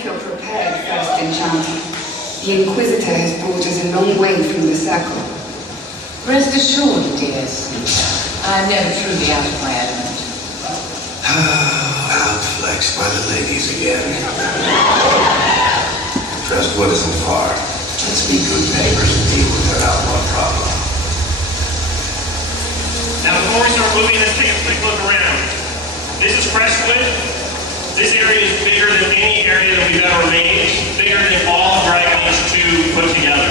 if you're prepared, First Enchanter. The Inquisitor has brought us a long way from the Circle. Rest assured, dears. I'm never truly out of my element. Outflexed by the ladies again. Crestwood isn't far. Let's be good neighbors and deal with their outlaw problem. Now before we start moving, let's take a quick look around. This is Crestwood. This area is bigger than any area that we've ever made. Bigger than all of Dragon Age 2 put together.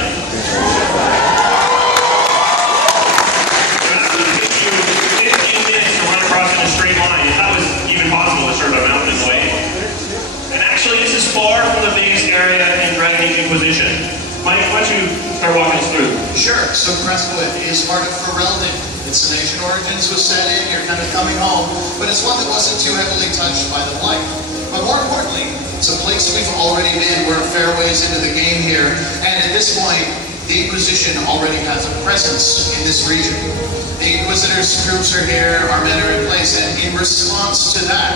That would take you 15 minutes to run across in a straight line, if that was even possible to serve a mountain way. And actually, this is far from the biggest area in Grand Inquisition. Mike, why don't you start walking us through? Sure. So Crestwood is part of Ferelden. Its nation origins was set in, you're kind of coming home, but it's one that wasn't too heavily touched by the Blight. But more importantly, it's a place we've already been. We're a fair ways into the game here, and at this point, the Inquisition already has a presence in this region. The Inquisitor's troops are here, our men are in place, and in response to that,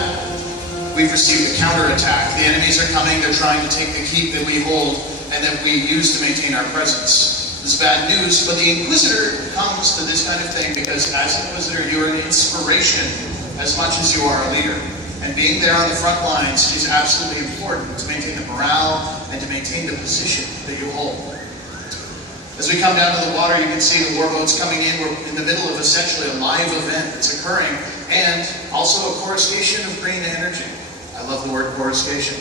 we've received a counterattack. The enemies are coming, they're trying to take the keep that we hold and that we use to maintain our presence. This is bad news, but the Inquisitor comes to this kind of thing because as Inquisitor, you are an inspiration as much as you are a leader. And being there on the front lines is absolutely important to maintain the morale and to maintain the position that you hold. As we come down to the water, you can see the warboats coming in. We're in the middle of essentially a live event that's occurring, and also a coruscation of green energy. I love the word coruscation.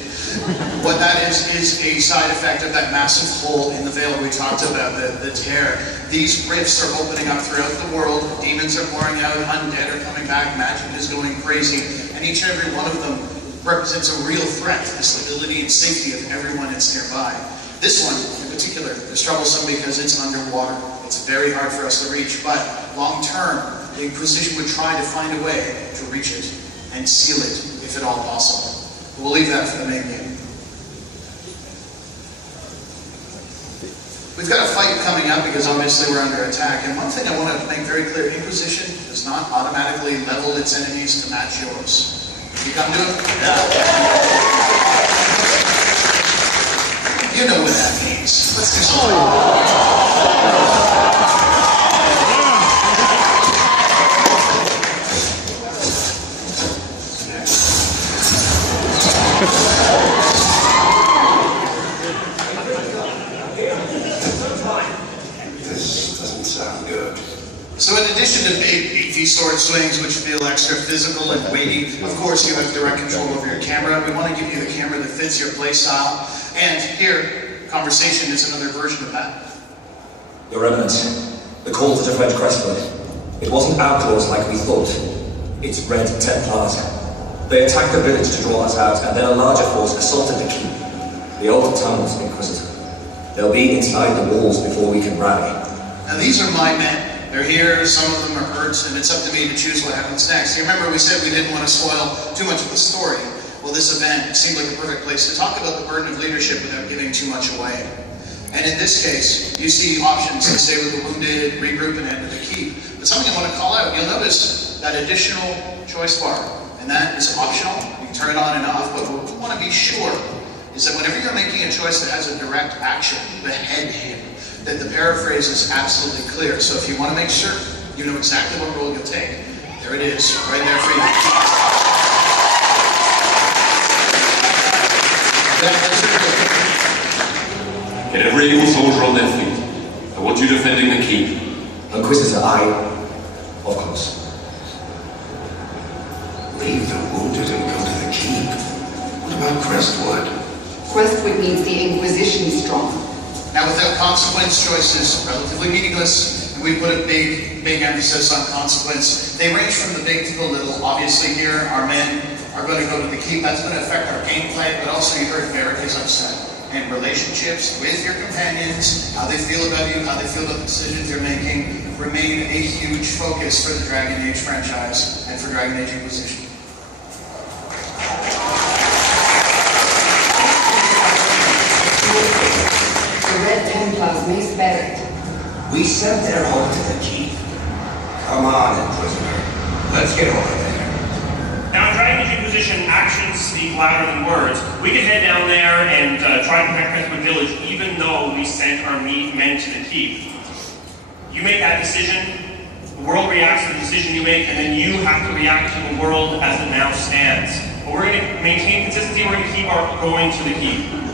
What that is a side effect of that massive hole in the veil we talked about, the tear. These rifts are opening up throughout the world. Demons are pouring out, undead are coming back, magic is going crazy, and each and every one of them represents a real threat to the stability and safety of everyone that's nearby. This one, in particular, is troublesome because it's underwater. It's very hard for us to reach, but long term, the Inquisition would try to find a way to reach it and seal it, if at all possible. But we'll leave that for the main game. We've got a fight coming up because obviously we're under attack, and one thing I want to make very clear, Inquisition does not automatically level its enemies to match yours. You come to it? Yeah. You know what that means. Let's do something. This doesn't sound good. So in addition to big, beefy sword swings, which feel extra physical and weighty, of course you have direct control over your camera. We want to give you the camera that fits your playstyle. And here, conversation is another version of that. Your Eminence, the call to defend Crestwood. It wasn't outlaws like we thought. It's Red Templars. They attacked the village to draw us out, and then a larger force assaulted the keep. The old tunnels, Inquisitor. They'll be inside the walls before we can rally. Now these are my men. They're here, some of them are hurt, and it's up to me to choose what happens next. You remember we said we didn't want to spoil too much of the story. Well, this event seemed like a perfect place to talk about the burden of leadership without giving too much away. And in this case, you see options to stay with the wounded, regroup, and head to the keep. But something I want to call out, you'll notice that additional choice bar, and that is optional. You can turn it on and off, but what we want to be sure is that whenever you're making a choice that has a direct action, behead him, that the paraphrase is absolutely clear. So if you want to make sure you know exactly what role you'll take, there it is, right there for you. Get every able soldier on their feet. I want you defending the keep. Inquisitor, of course. Leave the wounded and go to the keep. What about Crestwood? Crestwood means the Inquisition is strong. Now without consequence, choices relatively meaningless, and we put a big emphasis on consequence. They range from the big to the little. Obviously here, our men are going to go to the keep. That's going to affect our gameplay, but also you heard Merrick is upset. And relationships with your companions, how they feel about you, how they feel about the decisions you're making, remain a huge focus for the Dragon Age franchise and for Dragon Age Inquisition. The Red Templars may spare it. We sent their home to the keep. Come on, Inquisitor. Let's get over there. Now in Dragon Age Inquisition, Inquisition, actions speak louder than words. We could head down there and try to protect Crestwood Village, even though we sent our men to the keep. You make that decision, the world reacts to the decision you make, and then you have to react to the world as it now stands. But we're going to maintain consistency, we're going to keep our going to the keep.